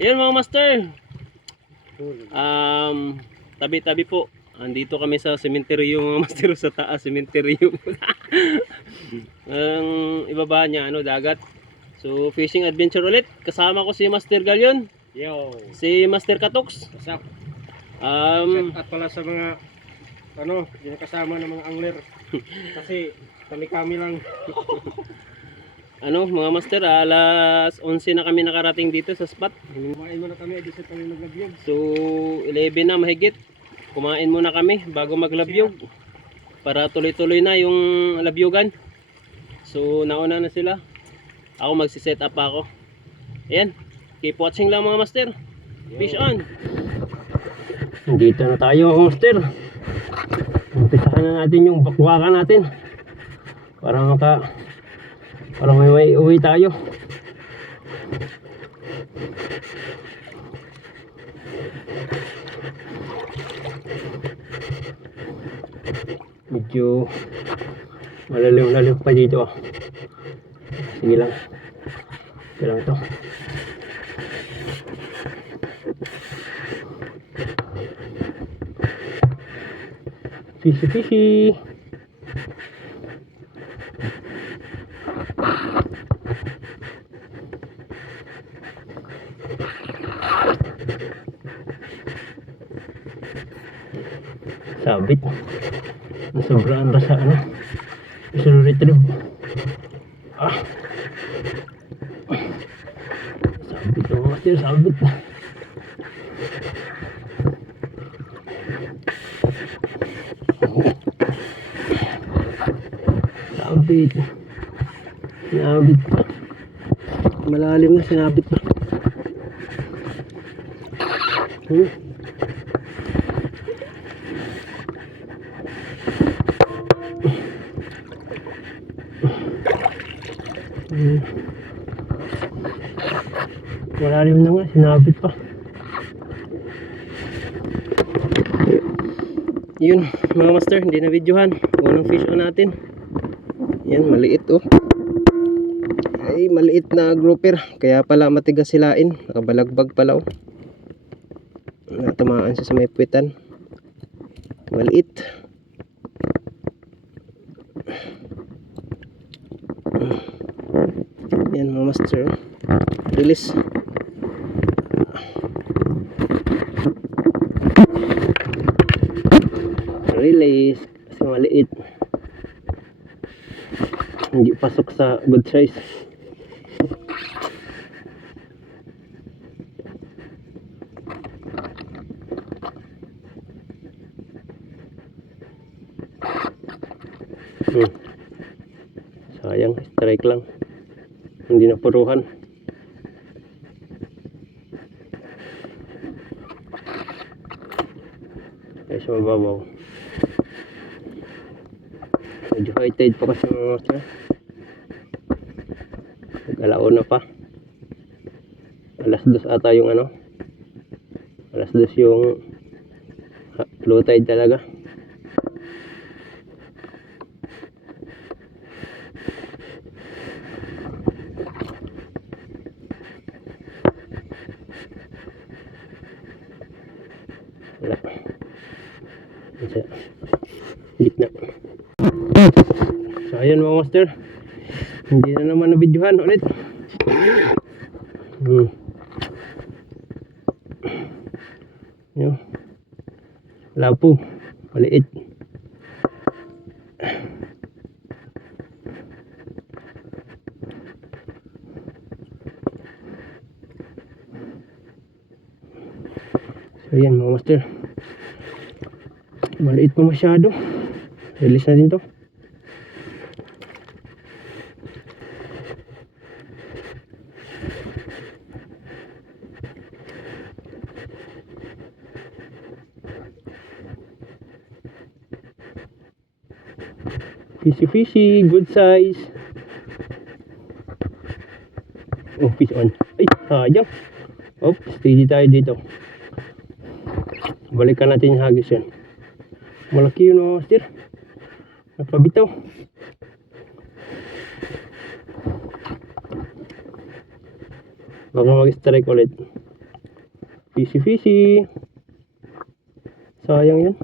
Ayan mga master. Tabi-tabi po. Andito kami sa sementeryo mga master, sa taas sementeryo. Ang ibaba niya dagat. So fishing adventure ulit. Kasama ko si Master Galion, Yo. si Master Katoks. What's up? Um, At pala sa mga yung kasama ng mga angler. Kasi kami lang. mga master, alas 11 na kami nakarating dito sa spot. Kumain muna kami, edisip kami naglabyog. So 11 na mahigit. Kumain muna kami bago maglabyog para tuloy-tuloy na yung labyogan. So nauna na sila. Ako magsi-set up ako. Ayan. Keep watching lang mga master. Fish on. Dito na tayo mga master. Umpisahan na natin yung bakwakan natin. Para may uwi tayo. Medyo malalim pa dito. Sige lang. Ito lang to. Fishy. Sabit. Nasobraan ba sa retrieve. Sabit ang master, sabit. Sinabit pa. Malalim na, sinabit pa. Malalim na nga, sinabit pa. Yun mga master, hindi na videohan. Unang fish on natin. Yan, maliit ay maliit na grouper, kaya pala matigas silain. Nakabalagbag pala natamaan siya sa may puwitan. Maliit. Yan mga master, release. Kasi maliit, hindi pasok sa good size. Sayang, strike lang, hindi napuruhan. Ay sa mababaw. Medyo high tide pa kasi mga master. Nag-alauna pa. Alas 2 ata yung alas 2 yung low tide talaga. Wala. Sa gitna. So ayan mga master, hindi na naman na-videohan ulit. Yun. Lapo, maliit. So ayan mga master, maliit pa masyado. Release natin to. Fishy, good size. Oh, fish on. Ay, sayang. Steady tayo dito. Balikan natin yung hagis yan. Malaki yun master. Napabitaw. Baka mag-strike ulit. Fishy. Sayang yun.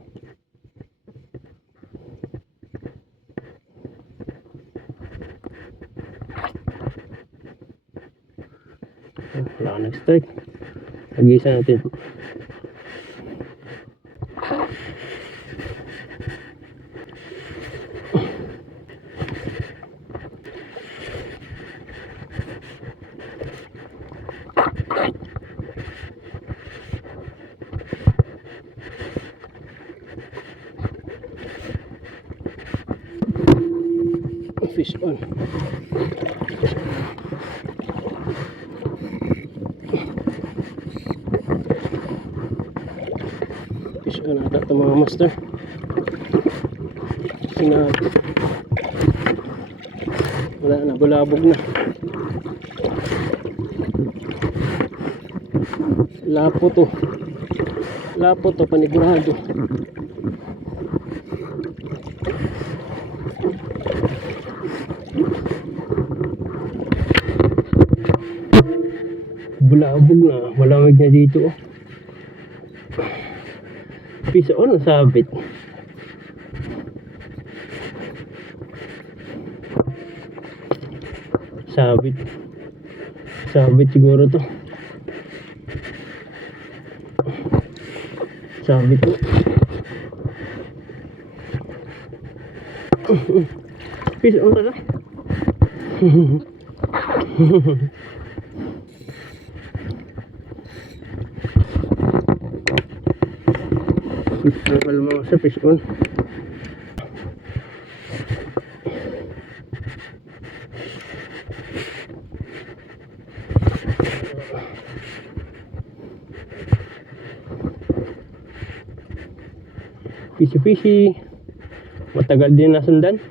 Wala ka nag-strike. Pag-isa natin. Fish on. Fish on ata ito mga master. Sinag. Wala na, bulabog na. Lapo to panigurado. Bulabog na, malamig na dito. Fish on, sabit. Sabit siguro to. Sabit to. Fish on to. Kapal mga sa fish on. Fishy. Matagal din nasundan.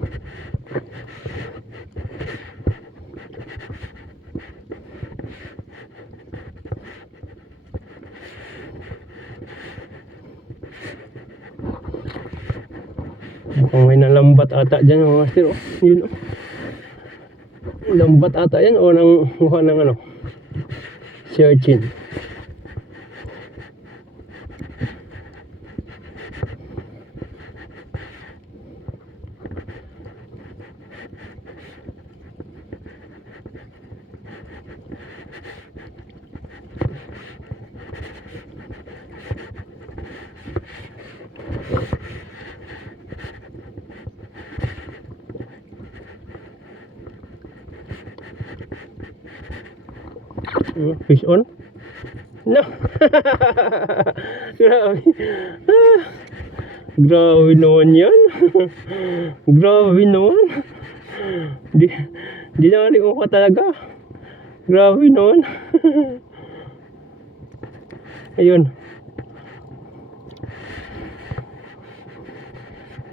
Mukhang may nalambat ata dyan mga master. Oh, yun oh. Lambat ata yan o nang mukha ng ano, searchin. Fish on? No. Grabe. Grabe naman yan. Grabe naman. Di naman ko ka talaga. Grabe naman. Ayun.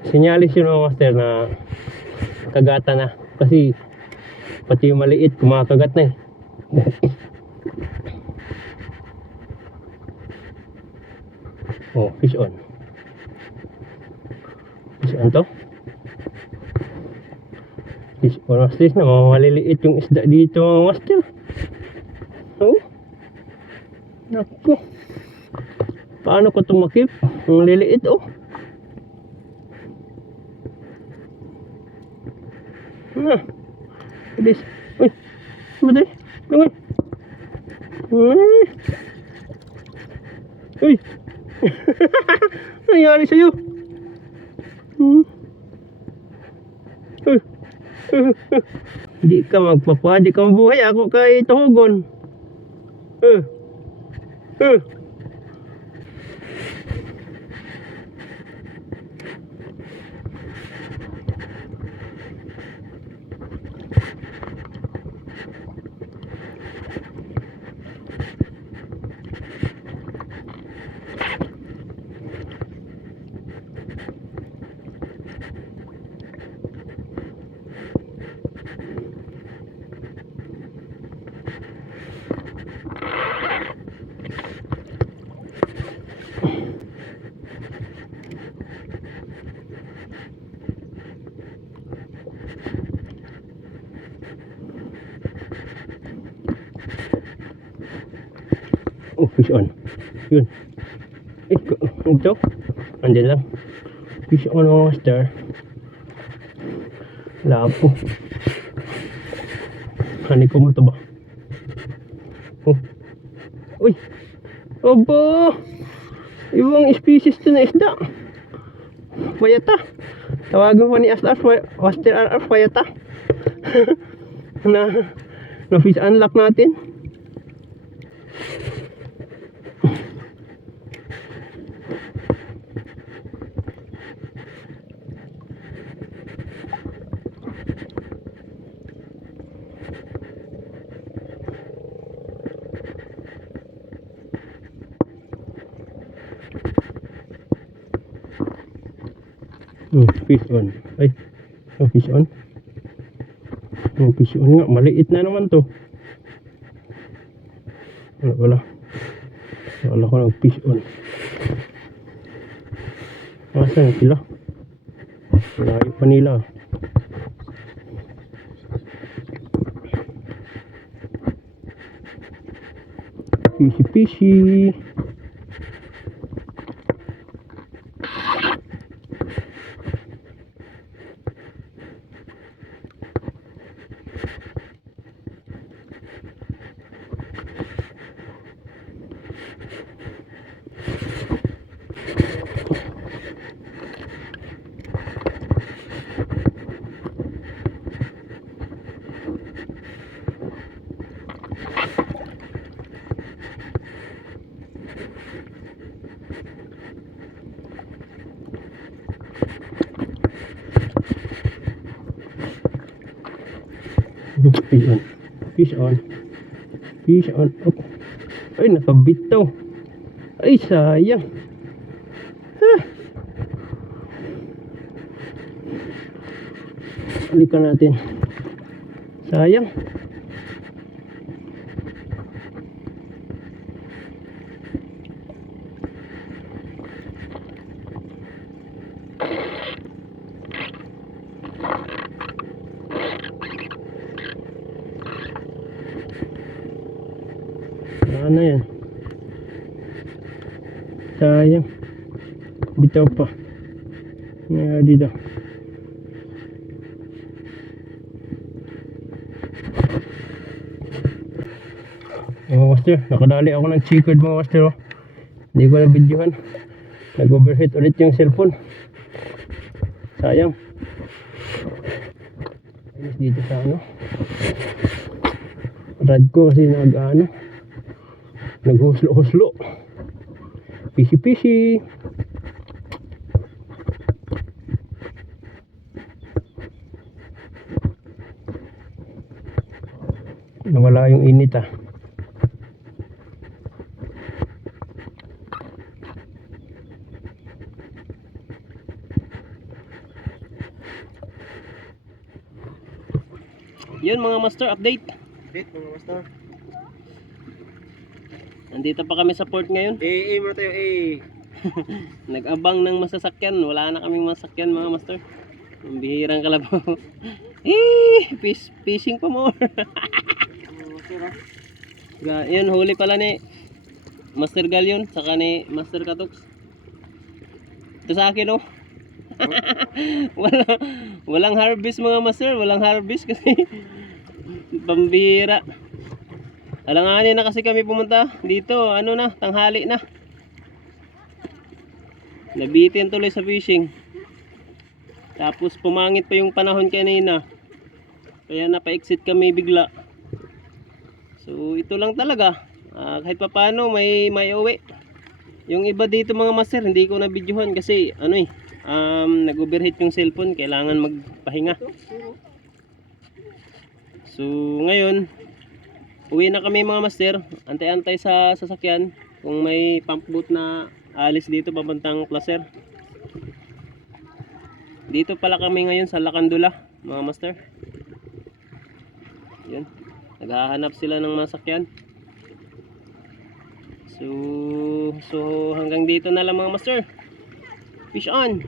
Sinyalis yun mga master na kagata na. Kasi pati yung maliit kumakagat na eh. Oh, fish on. Fish on to. Fish on, master na. Maliliit yung isda dito mga master. Oh. Naku. Paano ko tumakip? Ang liliit oh. This. Uy. Matay. Uy. Uy. Nangyari sa'yo? Di ka magpapa, di ka mabuhay. Ako kay tuhugon. Oh, fish on. Yun. Ito. Andyan lang. Fish on mga master. Lapo. Hani ko mo ito ba? Oh. Uy. Obo. Ibang species to na isda. Payata. Tawagan pa ni Aslas. Master RR. Payata. na fish unlock natin. Fish on. Ay, fish on. Fish on nga. Maliit na naman to. Wala. Wala ko ng fish on. Asan sila? Layo pa nila. Fishy. Fish on. Oh. Ay, nakabitaw. Ay, sayang. Balikan natin. Sayang. Ano yan? Sayang. Bitaw pa. Ngayon dito. Mga master, nakadali ako ng chikod mga master. Hindi ko na videohan. Nag-overheat ulit yung cellphone. Sayang. Ayos dito sa rad ko kasi naghuslo-huslo. Fishy. Nawala yung init Yun mga master, update mga master. Nandito pa kami sa port ngayon. Mo tayo Nag-abang ng masasakyan. Wala na kaming masakyan mga master. Ang bihirang kalabaw. Fishing pa more. Yun, huli pala ni Master Galyon saka ni Master Katox. Ito sa akin walang harvest mga master. Walang harvest kasi pambihira. Alanganin na kasi kami pumunta dito, tanghali na. Nabitin tuloy sa fishing. Tapos pumangit pa yung panahon kanina. Kaya napa-exit kami bigla. So ito lang talaga. Kahit pa paano may uwi. Yung iba dito mga master, hindi ko na videohan kasi nag-overheat yung cellphone, kailangan magpahinga. So ngayon uwi na kami mga master, antay-antay sa sasakyan kung may pump boat na alis dito papuntang Placer. Dito pala kami ngayon sa Lacandula mga master. Yun, naghahanap sila ng masakyan. So hanggang dito na lang mga master. Fish on!